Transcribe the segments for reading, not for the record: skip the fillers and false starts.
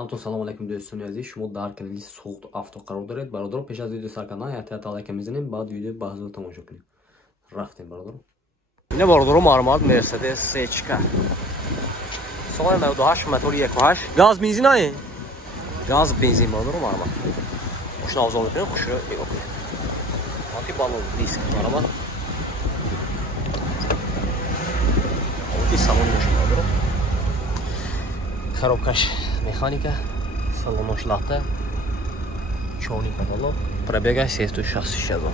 همتون سلام علیکم دوستان عزیز، شما در کانال سوخت آفتو قرار دارید. برادر پیش از ویدیو سر کانال حتما لایک میزنیم، بعد ویدیو بازو تماشا کنیم. رفتیم برادر. اینه برادر معلومات مرسدس سچکا سال 98 موتور 1.8 گاز بنزین ای گاز بنزین برادر معلومات خوش نوازان میکنه خوش نگاه کنید. وقتی بالون دیسک معلومات وقتی سالن میشه برادر коробкаш механика, салонош латте, чёрный потолок, пробега 760 000.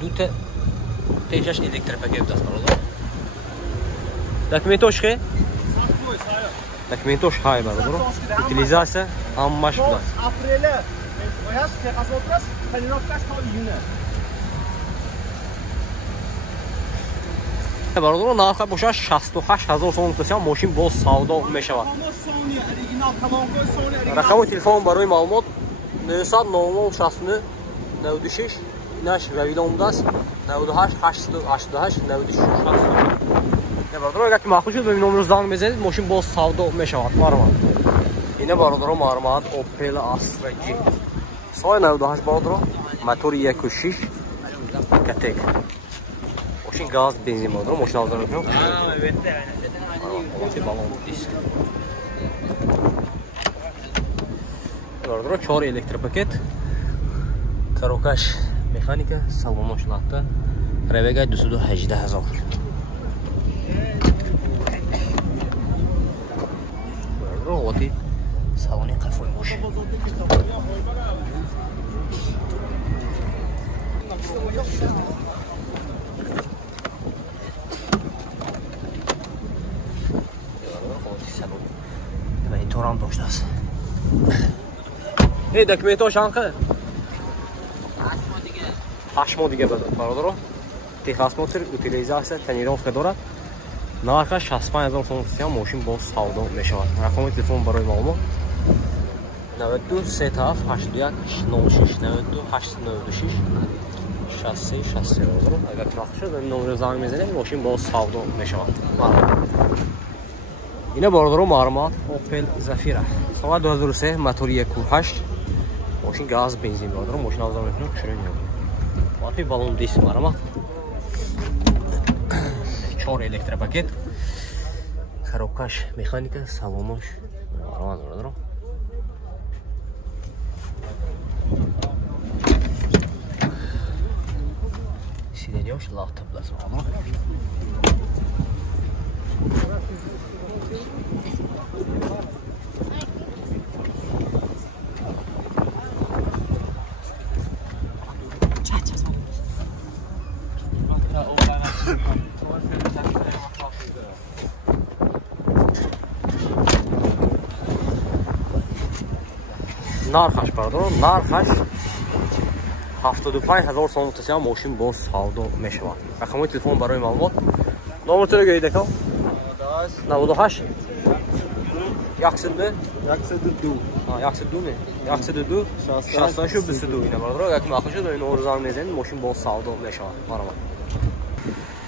Тут Тежаш электропакет даст, правда? Документош хе? Документош хай, правда? Утилизация аммаш даст. Апреля бояс техасотрас тренировкаш то июня. Правда, нарх боша 68000 сом тасям машин боз савдо мешавад. Рақами телефон барои маълумот 900 69 96 наш равиломдас 98 888 96 برادر اگر که مخصوص به نمره زنگ بزنید ماشین باز سودا میشود. معلومات اینه برادر معلومات اوپل آسترا جی سال 98 برادر موتور 1.6 کاتک ماشین گاز بنزین برادر ماشین آزار میکنم برادر 4 الکتروپاکت коробкаш механика салонош латте пробега 218 000. роботи салони қафои бош торам доштааст. документош анқа 8 моҳ дига бародаро техосмотр утилизация тренировка дорад. нархаш 65000 сом тасям мошин боз савдо мешавад. рақами телефон барои маълумот 92 37 81 06 92 896 63 63 бародаро агар вақт шуд номер занг мезанед мошин боз савдо мешавад. ина бародаро маълумот Opel Zafira соли 2003 мотор 1.8 мошин газ бензин бародаро мошин авзор мекунам хушрӯи وقتی بالون دیسک معلومات 4 الکتروپاکت коробкаш механика салонош معلومات برادر сиденьёш лафта плюс معلومات нархаш бародаро нархаш 75000 сом тасям мошин боз савдо мешавад. рақамои телефон барои маълумот номертро гӯед ака 98 102 102 66 22 ина бародаро як махшуд ин орзан мезанед мошин боз савдо мешавад. марҳамат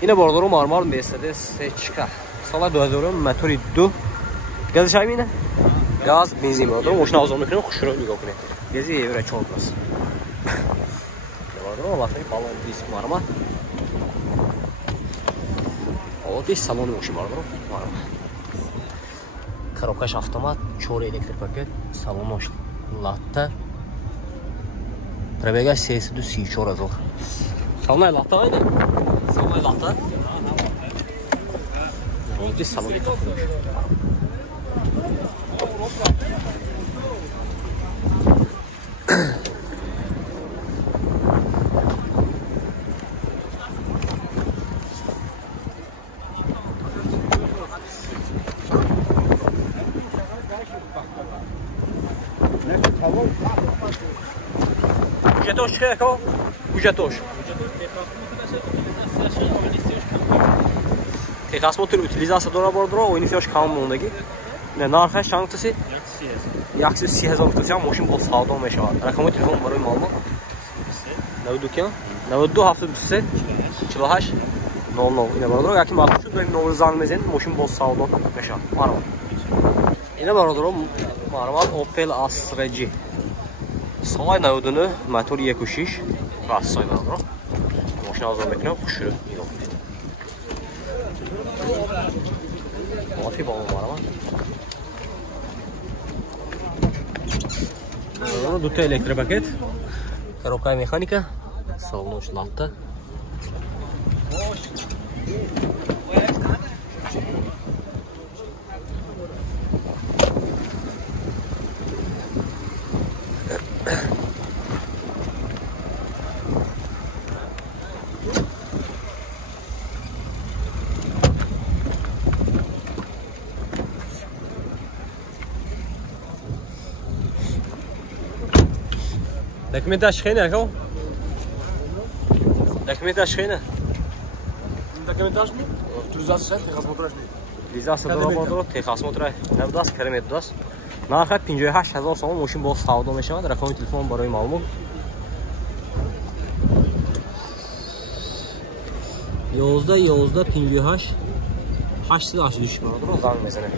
ина бародаро мармар Mercedes сечка соли 2000 мотори 2 газиш ҳамина газ бензин бародаро мошин авзор мекунем хушро нигоҳ кунед гази евро 4 плюс бародаро вақти балон диск мармат оти салони мошин бародаро мармат коробкаш автомат 4 электропакет салонош латте пробега 334 000. салони латте айда салони латте оти салони кафош Ujetosh cheko? Ujetosh. техосмотр утилизация дора бардро, ойни фиош кам мондагӣ. Нархаш чанд таси? 130,000 таси ҳам мошин бо савдо мешавад. Рақамои телефон барои маълумот 92 72 48 00. Ина бародаро яки махсус шуд номер занг мезанед, мошин бо савдо мешавад. Марвал. Ина бародаро Marvel Opel Astra G. Soy 99 motor 1.6 bas soy barодаро. Mashina ozod mekinam, xushru. Mafi bol Marvel. Duta elektropakет. Коробка механика. Salon latta. Документаж хейне, акал? Документаж хейне? Документаж ми? Авторизация, техосмотраж ми? Авторизация дора бардро, техосмотраж. Навдас, каремет дас. Нарха 58,000 сом мошин бо савдо мешавад. Рақами телефон барои маълумот 11 58 886 бародаро занг мезанед.